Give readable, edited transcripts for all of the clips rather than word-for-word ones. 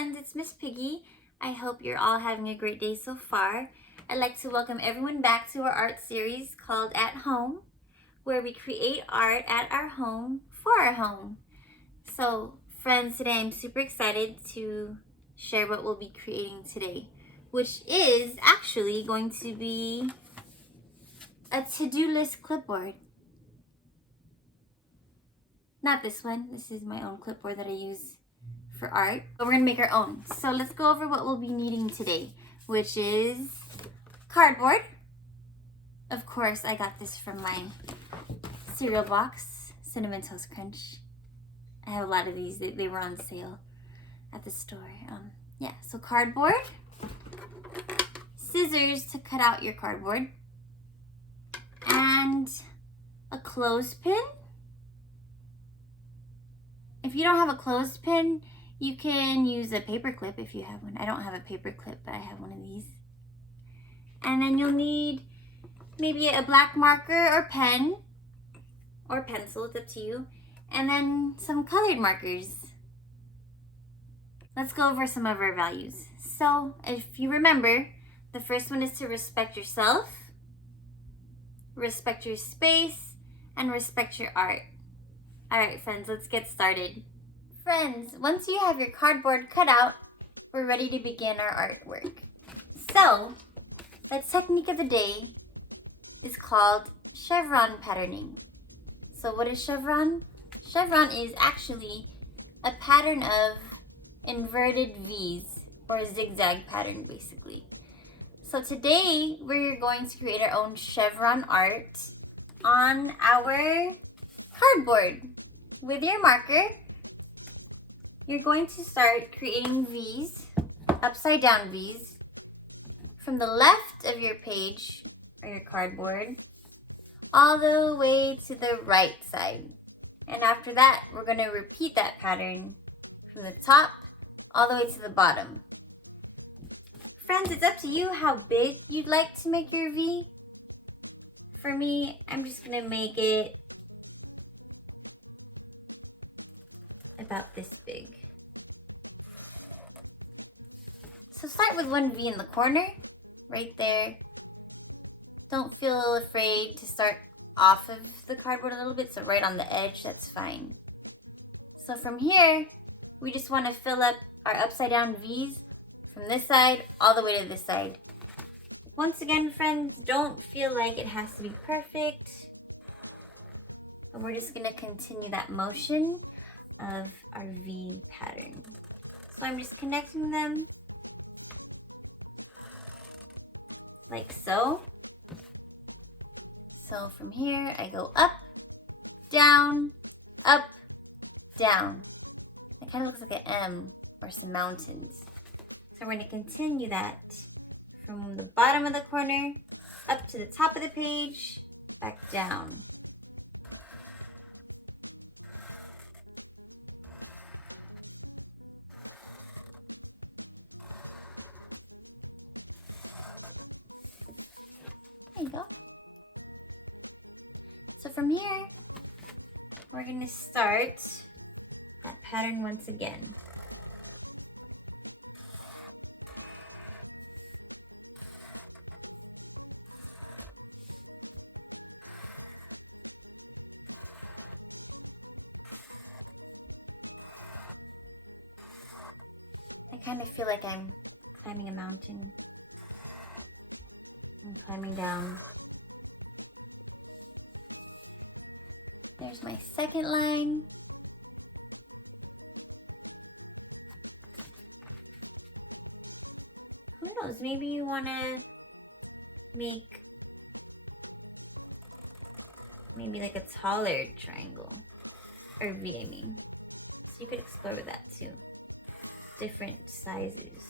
friends, it's Miss Piggy. I hope you're all having a great day so far. I'd like to welcome everyone back to our art series called At Home, where we create art at our home for our home. So friends, today I'm super excited to share what we'll be creating today, which is actually going to be a to-do list clipboard. Not this one, this is my own clipboard that I use for art, but we're gonna make our own. So let's go over what we'll be needing today, which is cardboard. Of course, I got this from my cereal box, Cinnamon Toast Crunch. I have a lot of these, they were on sale at the store. Yeah, so cardboard, scissors to cut out your cardboard, and a clothespin. If you don't have a clothespin, you can use a paper clip if you have one. I don't have a paper clip, but I have one of these. And then you'll need maybe a black marker or pen or pencil, it's up to you. And then some colored markers. Let's go over some of our values. So if you remember, the first one is to respect yourself, respect your space, and respect your art. All right, friends, let's get started. Friends, once you have your cardboard cut out, we're ready to begin our artwork. So, the technique of the day is called chevron patterning. So what is chevron? Chevron is actually a pattern of inverted V's, or a zigzag pattern basically. So today, we're going to create our own chevron art on our cardboard. With your marker, you're going to start creating V's, upside down V's, from the left of your page or your cardboard all the way to the right side. And after that, we're going to repeat that pattern from the top all the way to the bottom. Friends, it's up to you how big you'd like to make your V. For me, I'm just going to make it about this big. So start with one V in the corner, right there. Don't feel afraid to start off of the cardboard a little bit, so right on the edge, that's fine. So from here, we just want to fill up our upside down V's from this side all the way to this side. Once again, friends, don't feel like it has to be perfect, but we're just going to continue that motion of our V pattern. So I'm just connecting them like so. So from here, I go up, down, up, down. It kind of looks like an M or some mountains. So we're going to continue that from the bottom of the corner up to the top of the page, back down. There you go. So from here, we're going to start that pattern once again. I kind of feel like I'm climbing a mountain. I'm climbing down. There's my second line. Who knows, maybe you want to make maybe like a taller triangle, or V, I mean. So you could explore with that too. Different sizes.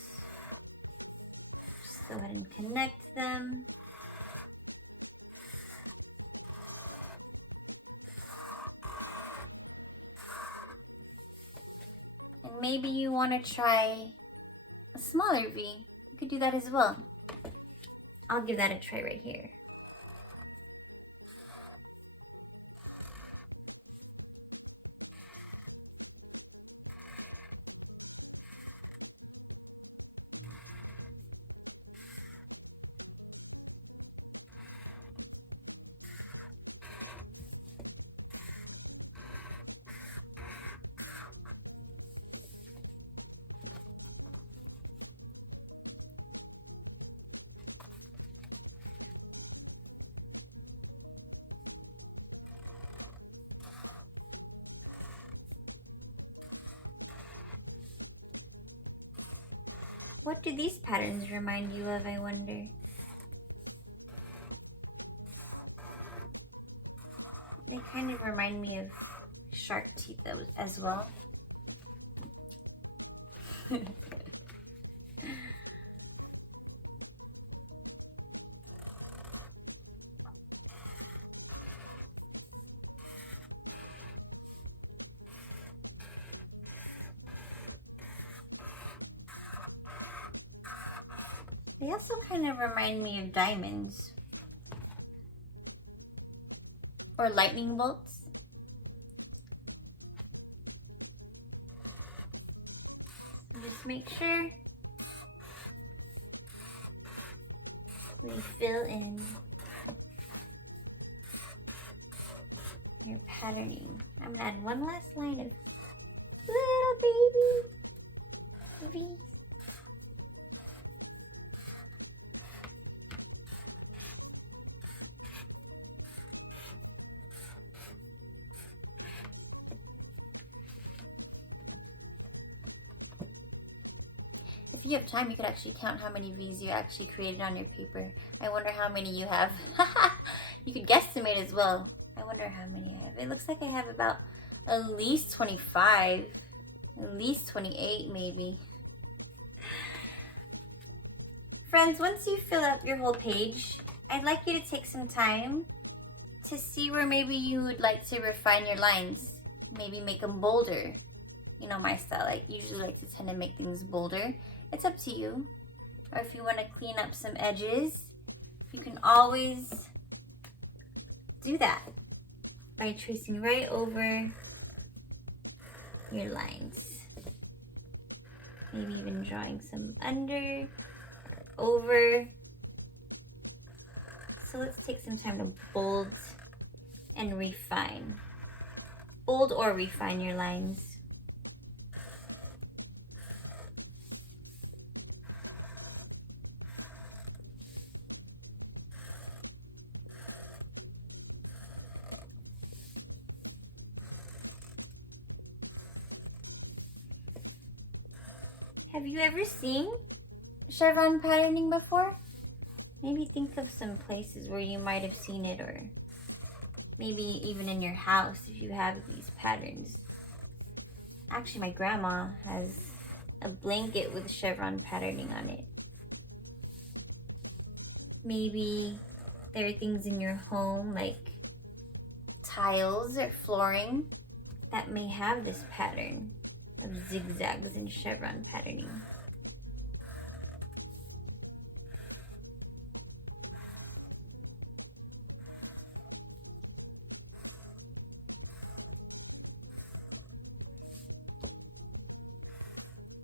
Just go ahead and connect them. And maybe you want to try a smaller V. You could do that as well. I'll give that a try right here. What do these patterns remind you of, I wonder? They kind of remind me of shark teeth as well. They also kind of remind me of diamonds or lightning bolts. So just make sure we fill in your patterning. I'm gonna add one last line of little baby V's. If you have time, you could actually count how many V's you actually created on your paper. I wonder how many you have. You could guesstimate as well. I wonder how many I have. It looks like I have about at least 25, at least 28 maybe. Friends, once you fill out your whole page, I'd like you to take some time to see where maybe you would like to refine your lines. Maybe make them bolder. You know my style, I usually like to tend to make things bolder. It's up to you. Or if you want to clean up some edges, you can always do that by tracing right over your lines. Maybe even drawing some under or over. So let's take some time to bold and refine. Bold or refine your lines. Have you ever seen chevron patterning before? Maybe think of some places where you might have seen it, or maybe even in your house if you have these patterns. Actually, my grandma has a blanket with chevron patterning on it. Maybe there are things in your home like tiles or flooring that may have this pattern of zigzags and chevron patterning.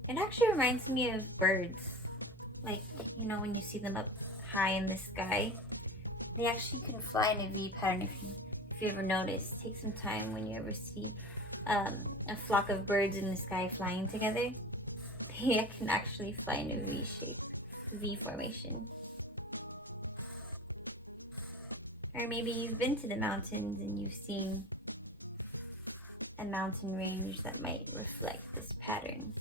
It actually reminds me of birds. Like, you know, when you see them up high in the sky, they actually can fly in a V pattern if you ever notice. Take some time when you ever see a flock of birds in the sky flying together. They can actually fly in a V shape, V formation. Or maybe you've been to the mountains and you've seen a mountain range that might reflect this pattern.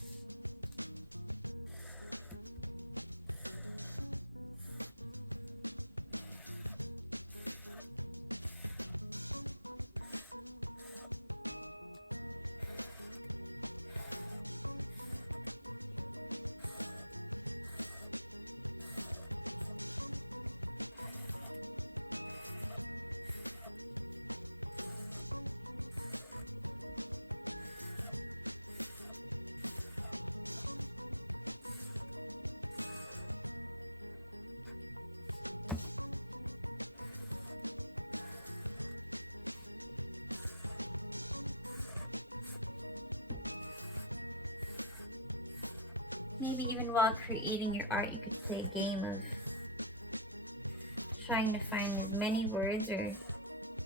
Maybe even while creating your art, you could play a game of trying to find as many words or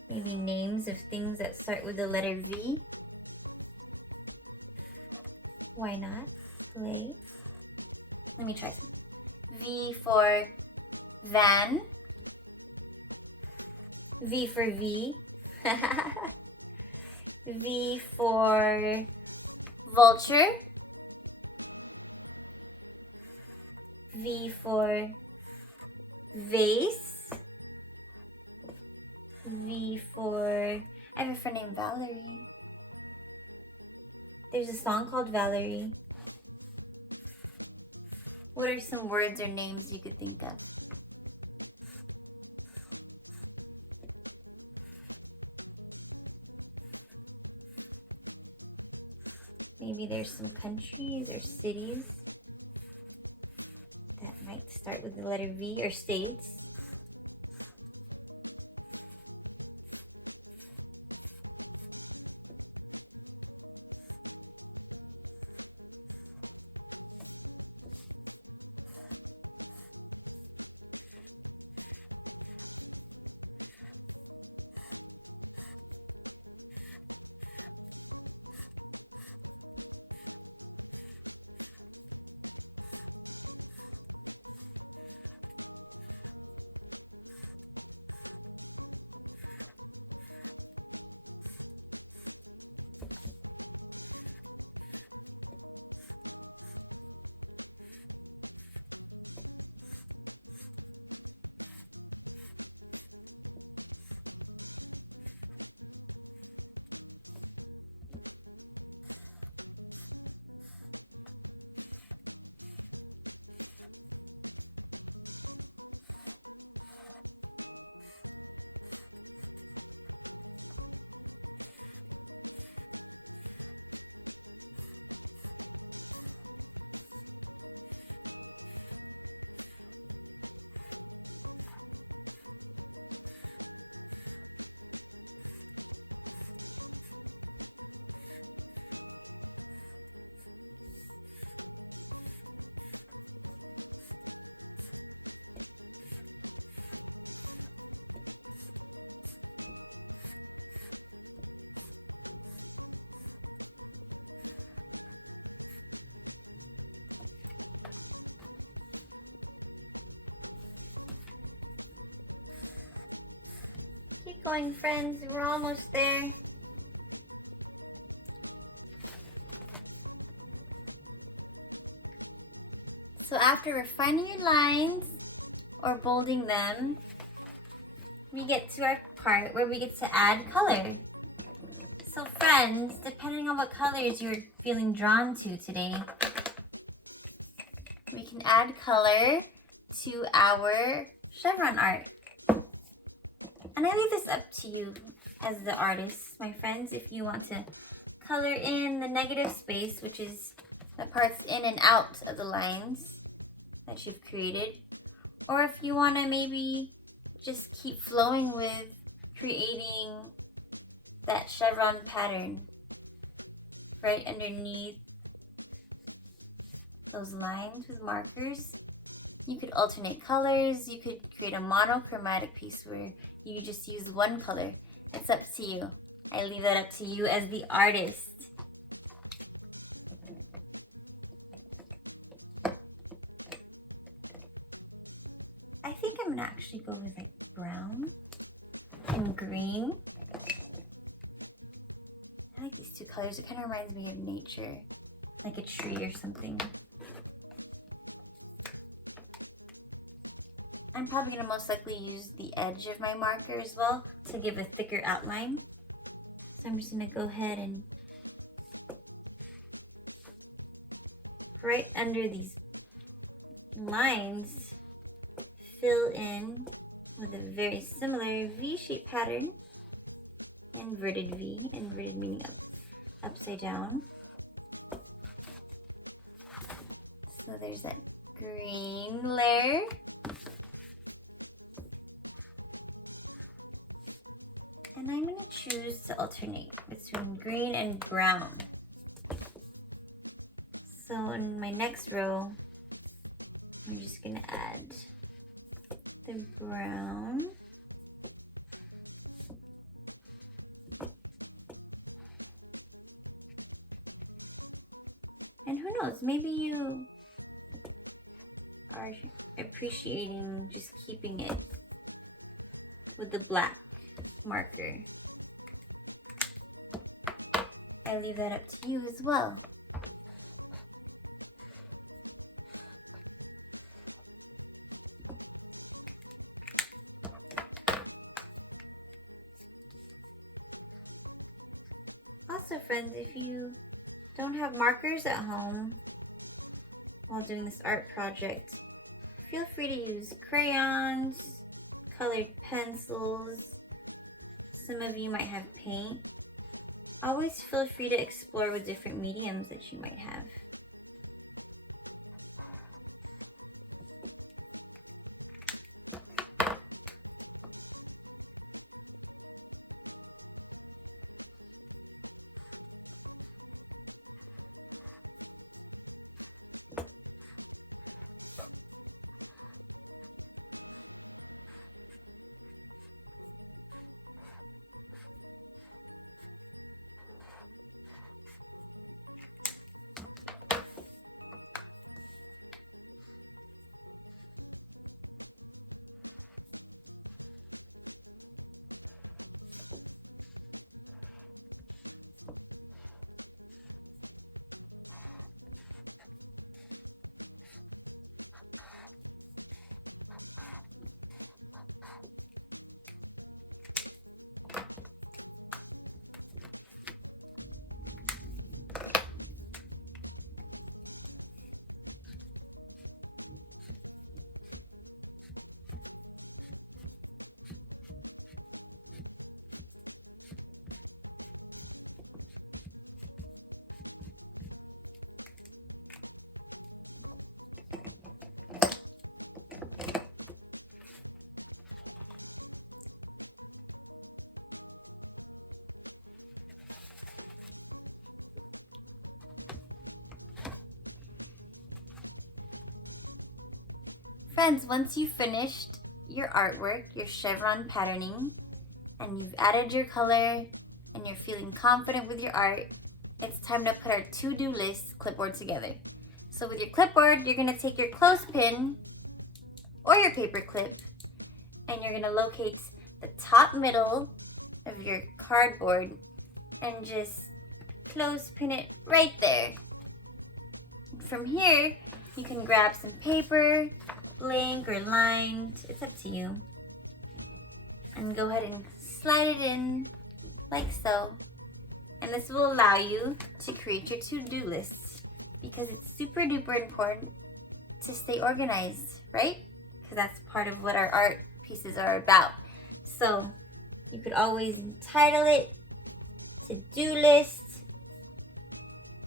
maybe names of things that start with the letter V. Why not? Play. Let me try some. V for van. V for V. V for vulture. V for vase. V for, I have a friend named Valerie. There's a song called Valerie. What are some words or names you could think of? Maybe there's some countries or cities that might start with the letter V, or states. Keep going, friends. We're almost there. So after refining your lines or bolding them, we get to our part where we get to add color. So friends, depending on what colors you're feeling drawn to today, we can add color to our chevron art. And I leave this up to you as the artist, my friends, if you want to color in the negative space, which is the parts in and out of the lines that you've created, or if you want to maybe just keep flowing with creating that chevron pattern right underneath those lines with markers. You could alternate colors. You could create a monochromatic piece where you just use one color. It's up to you. I leave that up to you as the artist. I think I'm gonna actually go with like brown and green. I like these two colors. It kind of reminds me of nature, like a tree or something. I'm probably going to most likely use the edge of my marker as well to give a thicker outline. So I'm just going to go ahead and right under these lines, fill in with a very similar V-shaped pattern. Inverted V, inverted meaning upside down. So there's that green layer. And I'm going to choose to alternate between green and brown. So in my next row, I'm just going to add the brown. And who knows, maybe you are appreciating just keeping it with the black marker. I leave that up to you as well. Also, friends, if you don't have markers at home while doing this art project, feel free to use crayons, colored pencils. Some of you might have paint. Always feel free to explore with different mediums that you might have. Friends, once you've finished your artwork, your chevron patterning, and you've added your color, and you're feeling confident with your art, it's time to put our to-do list clipboard together. So with your clipboard, you're gonna take your clothespin or your paper clip, and you're gonna locate the top middle of your cardboard and just clothespin it right there. From here, you can grab some paper, blank or lined, it's up to you, and go ahead and slide it in like so. And this will allow you to create your to-do lists, because it's super duper important to stay organized, right? Because that's part of what our art pieces are about. So you could always entitle it to-do list.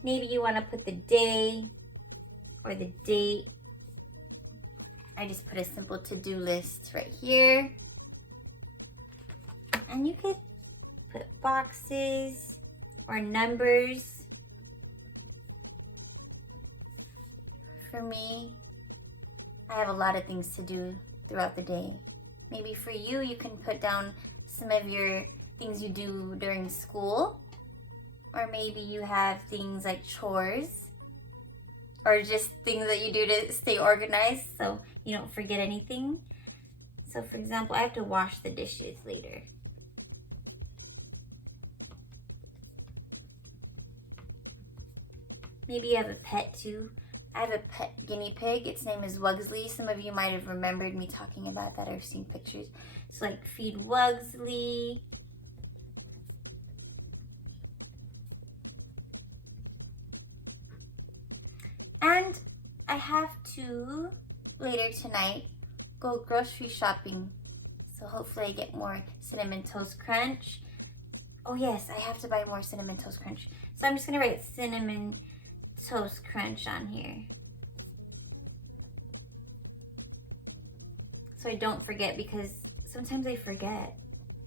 Maybe you want to put the day or the date. I just put a simple to-do list right here. And you could put boxes or numbers. For me, I have a lot of things to do throughout the day. Maybe for you, you can put down some of your things you do during school. Or maybe you have things like chores, or just things that you do to stay organized so you don't forget anything. So for example, I have to wash the dishes later. Maybe you have a pet too. I have a pet guinea pig. Its name is Wugsley. Some of you might have remembered me talking about that or seen pictures. So like feed Wugsley. And I have to, later tonight, go grocery shopping. So hopefully I get more Cinnamon Toast Crunch. Oh yes, I have to buy more Cinnamon Toast Crunch. So I'm just gonna write Cinnamon Toast Crunch on here, so I don't forget, because sometimes I forget.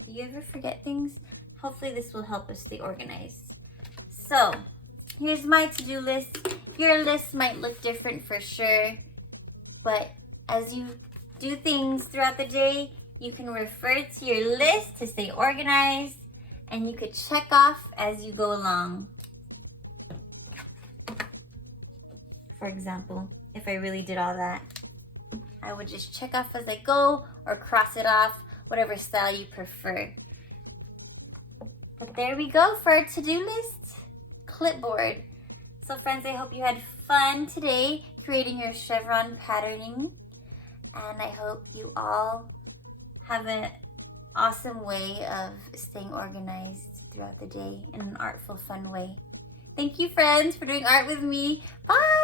Do you ever forget things? Hopefully this will help us stay organized. So here's my to-do list. Your list might look different for sure, but as you do things throughout the day, you can refer to your list to stay organized, and you could check off as you go along. For example, if I really did all that, I would just check off as I go or cross it off, whatever style you prefer. But there we go for our to-do list clipboard. So friends, I hope you had fun today creating your chevron patterning, and I hope you all have a awesome way of staying organized throughout the day in an artful, fun way. Thank you, friends, for doing art with me. Bye!